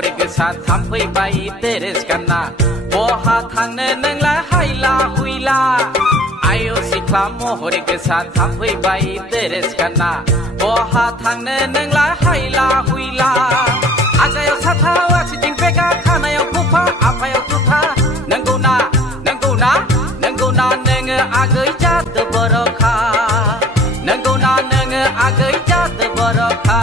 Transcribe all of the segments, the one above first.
महर गोसा थांफैबाय देरेस गानना बहा थांनो नोंलाय हायला हुइला आयौ सिख्ला महर गोसा थांफैबाय देरेस गानना बहा थांनो नोंलाय हायला हुइला आजायाव साथा आसिथिं बेगा खानायाव खफा आफायाव जुथा नंगौना नंगौना नंगौना नोङो आगै जादो बर'खा नंगौना नोङो आगै जादो बर'खा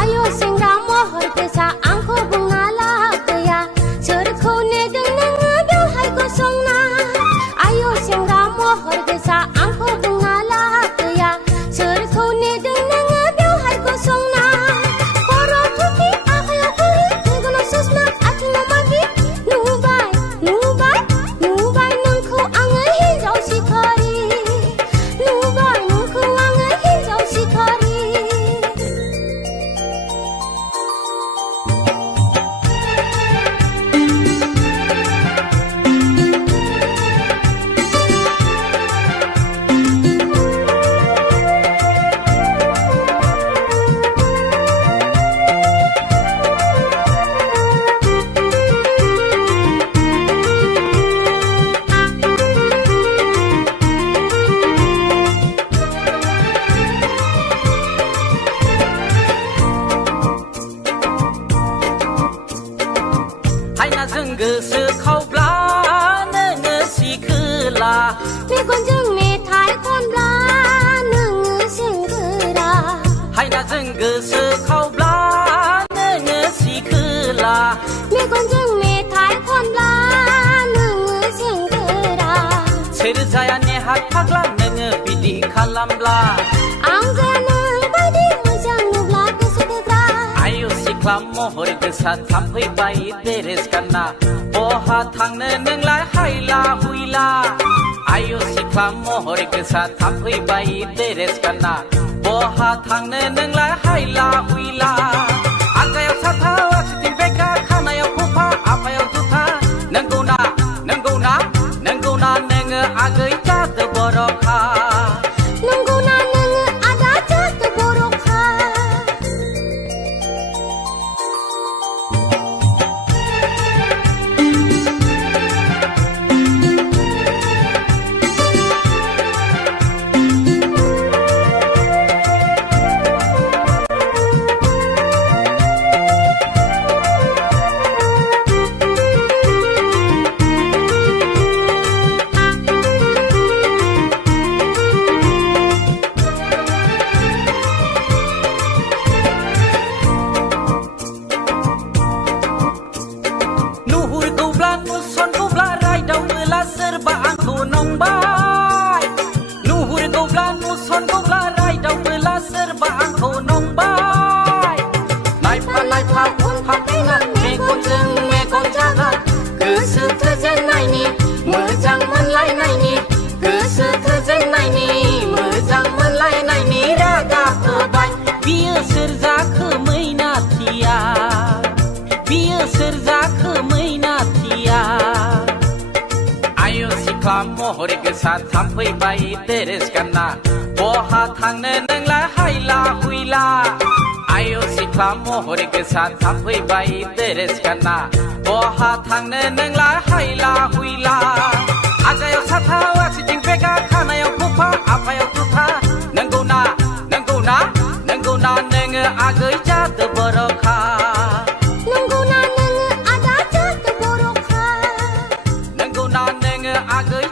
आयौ सेंग्रा महर गोसा आंखौ बुंना लागैया सोरखौ नेदों नोङो बेवहाय गसंना आयौ सेंग्रा महर गोसा आंखौ बुंना लागैया सोरखौ नेदों नोङो बेवहाय गसंना खर'आव थुफि आखायाव घुड़ी मेगनाव ससमा आथिङाव माबि नुबाय नुबाय नुबाय नोंखौ आङो हिन्जाव सिखारि नुबाय नोंखौ आङो हिन्जाव सिखारि हायनाजों गोसो खावब्ला नोङो सिखोला मेगनजों मेथाइ खनब्ला नोङो सेंग्रा हायनाजों गोसो खावब्ला नोङो सिखोला मेगनजों मेथाइ खनब्ला नोङो सेंग्रा सेरजाया नेहाथ फाग्ला नोङो बिदि खालामब्ला आं जाया नोंबायदि मोजां नुब्ला गोसो थोग्रा आयौ सिख्ला महर गोसा थांफैबाय देरेस गानना बहा थांनो नोंलाय हायला हुइला आयौ सिख्ला महर गोसा थांफैबाय देरेस गानना बहा थांनो नोंलाय हायला हुइला आजायाव साथा आसिथिं बेगा खानायाव खफा आफायाव जुथा नंगौना नंगौना नंगौना नोङो आगै जादो बर'खा नंगौना नोङो आदा जादो बर'खा नुहुरगौब्ला नुसनगौब्ला रायदावबोला सोरबा आंखौ नंबाय नुहुरगौब्ला नुसनगौब्ला रायदावबोला सोरबा आंखौ नंबाय नायफा नायफा उनफाफैना मेगनजों मेगन जागोन गोसो थोजेननायनि मोजां मोनलायनायनि गोसो थोजेननायनि मोजां मोनलायनायनि रागा होबाय बियो सोर जाखो मैनाथिया बियो सोर जाखो मैनाथिया आयौ सिख्ला महर गोसा थांफैबाय देरेस गानना बहा थांनो नोंलाय हायला हुइला आयौ सिख्ला महर गोसा थांफैबाय देरेस गानना बहा थांनो नोंलाय हायला हुइला आजायाव साथा आसिथिं बेगा खानायाव खफा आफायाव जुथा नंगौना नंगौना नंगौना नोङो आगै जादो बर'खा नंगौना नोङो आदा जादो बर'खा नंगौना नोङो आगै